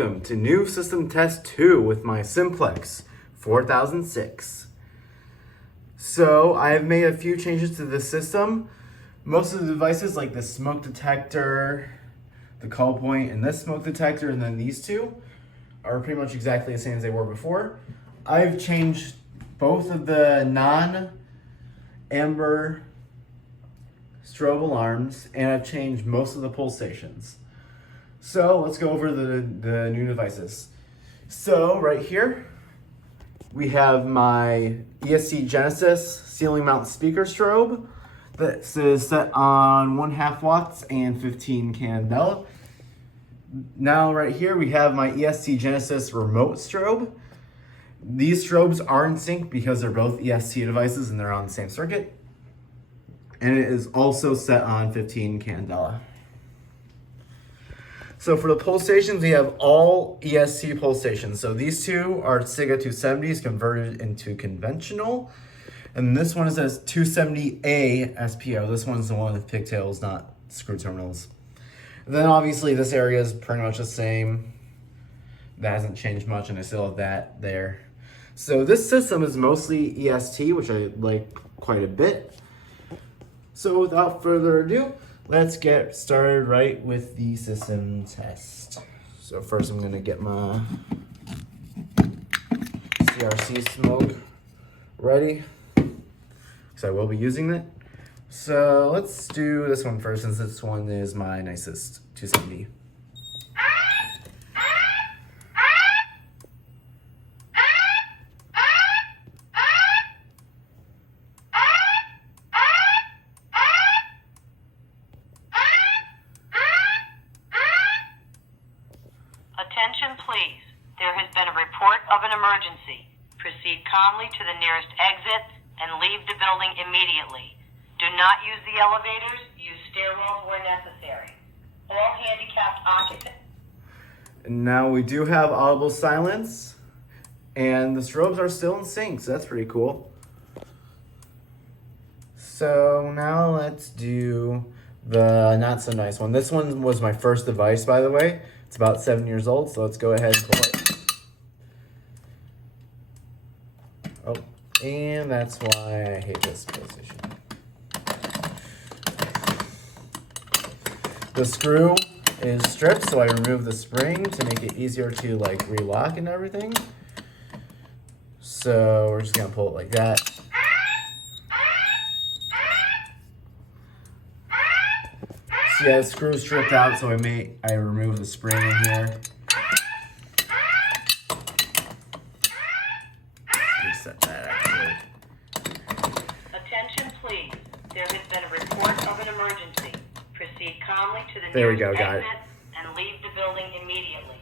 welcome to new system test 2 with my Simplex 4006. So I have made a few changes to the system. Most of the devices like the smoke detector, the call point, and this smoke detector, and then these two are pretty much exactly the same as they were before. I've changed both of the non-amber strobe alarms, and I've changed most of the pull stations. So let's go over the new devices. So right here, we have my ESC Genesis ceiling mount speaker strobe. This is set on 1/2 watts and 15 candela. Now right here, we have my ESC Genesis remote strobe. These strobes are in sync because they're both ESC devices and they're on the same circuit. And it is also set on 15 candela. So for the pull stations, we have all ESC pull stations. So these two are SIGA 270s converted into conventional. And this one is a 270A SPO. This one's the one with pigtails, not screw terminals. And then obviously this area is pretty much the same. That hasn't changed much, and I still have that there. So this system is mostly EST, which I like quite a bit. So without further ado, let's get started right with the system test. So first I'm gonna get my CRC smoke ready, because I will be using it. So let's do this one first, since this one is my nicest 270. Attention please. There has been a report of an emergency. Proceed calmly to the nearest exit and leave the building immediately. Do not use the elevators. Use stairwells where necessary. All handicapped occupants. And now we do have audible silence, and the strobes are still in sync, so that's pretty cool. So now let's do the not so nice one. This one was my first device, by the way. It's about 7 years old, so let's go ahead and pull it. Oh, and that's why I hate this position. The screw is stripped, so I removed the spring to make it easier to like relock and everything. So we're just gonna pull it like that. So yeah, the screw is stripped out, so I removed the spring in here. Reset that actually. Attention please. There has been a report of an emergency. Proceed calmly to the There we nearest go, got exit it. and leave the building immediately.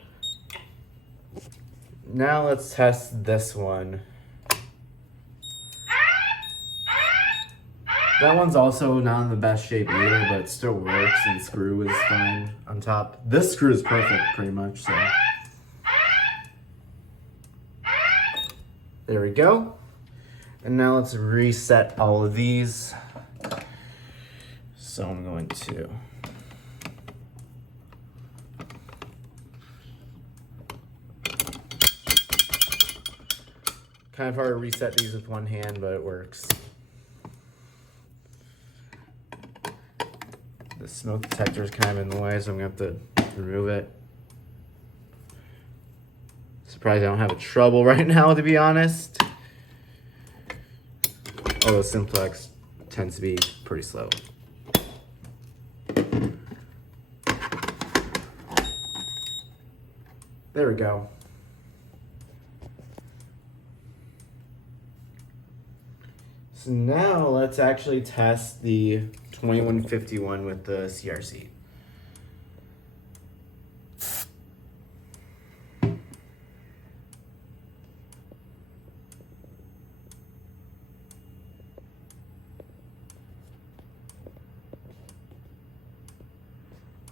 Now let's test this one. That one's also not in the best shape either, but it still works, and the screw is fine on top. This screw is perfect, pretty much, so. There we go. And now let's reset all of these. So I'm going to kind of hard to reset these with one hand, but it works. The smoke detector is kind of in the way, so I'm gonna have to remove it. Surprised I don't have trouble right now, to be honest. Although Simplex tends to be pretty slow. There we go. So now let's actually test the 2151 with the CRC.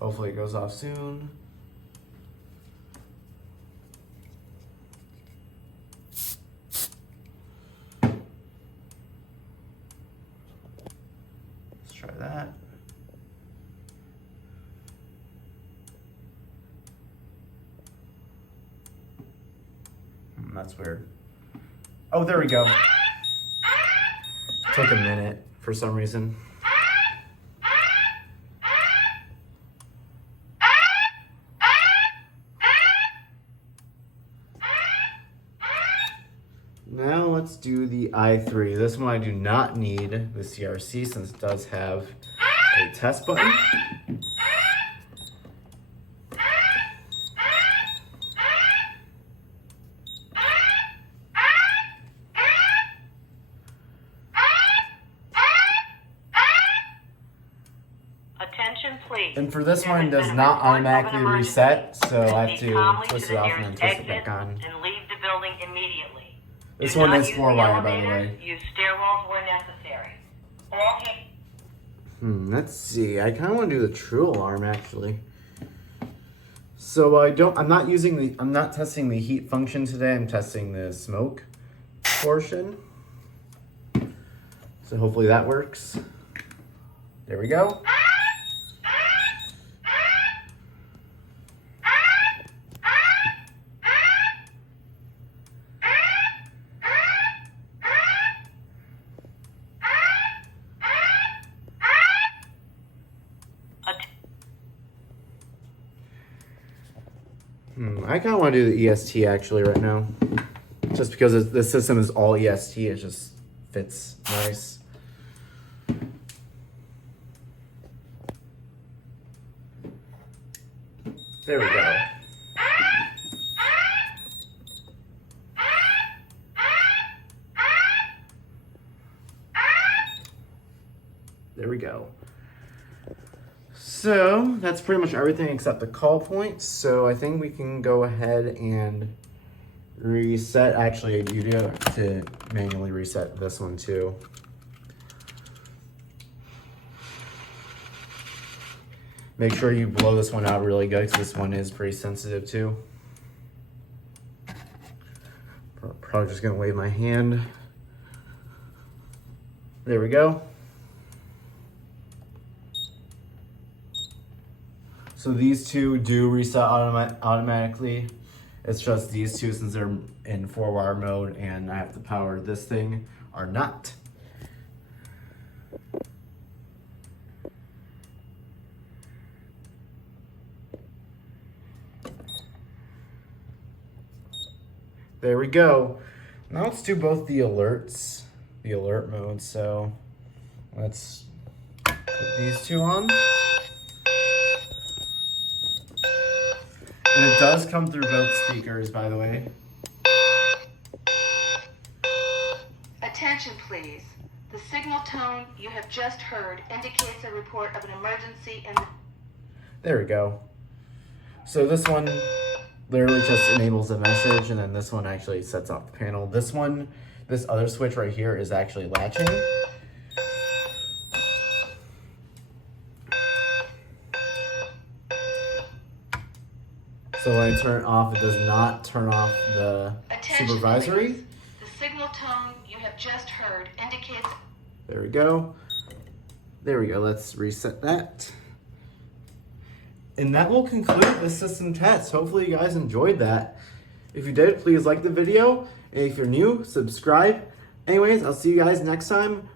Hopefully it goes off soon. Let's try that. That's weird. Oh, there we go. Took a minute for some reason. Now let's do the i3. This one I do not need the CRC since it does have a test button. Attention, please. And for this There one, has it does been a not report of an automatically emergency. reset, so I have Proceed to calmly twist to it the off and then nearest twist it exit back on. and leave the building immediately. This Do one not is use 4-wire, by the elevators. way. Use stairwells where necessary. All hands. Let's see. I kind of want to do the true alarm actually. So I'm not testing the heat function today. I'm testing the smoke portion. So hopefully that works. There we go. I kind of want to do the EST actually right now. Just because the system is all EST, it just fits nice. There we go. There we go. So that's pretty much everything except the call point. So I think we can go ahead and reset. Actually, you do have to manually reset this one too. Make sure you blow this one out really good because this one is pretty sensitive too. Probably just gonna wave my hand. There we go. So these two do reset automatically. It's just these two, since they're in 4-wire mode and I have to power this thing, are not. There we go. Now let's do both the alerts, the alert mode. So let's put these two on. And it does come through both speakers, by the way. Attention, please. The signal tone you have just heard indicates a report of an emergency in the... There we go. So this one literally just enables a message, and then this one actually sets off the panel. This one, this other switch right here is actually latching. So when I turn it off, it does not turn off the Attention, supervisory. please. The signal tone you have just heard indicates... There we go. There we go. Let's reset that. And that will conclude the system test. Hopefully you guys enjoyed that. If you did, please like the video. And if you're new, subscribe. Anyways, I'll see you guys next time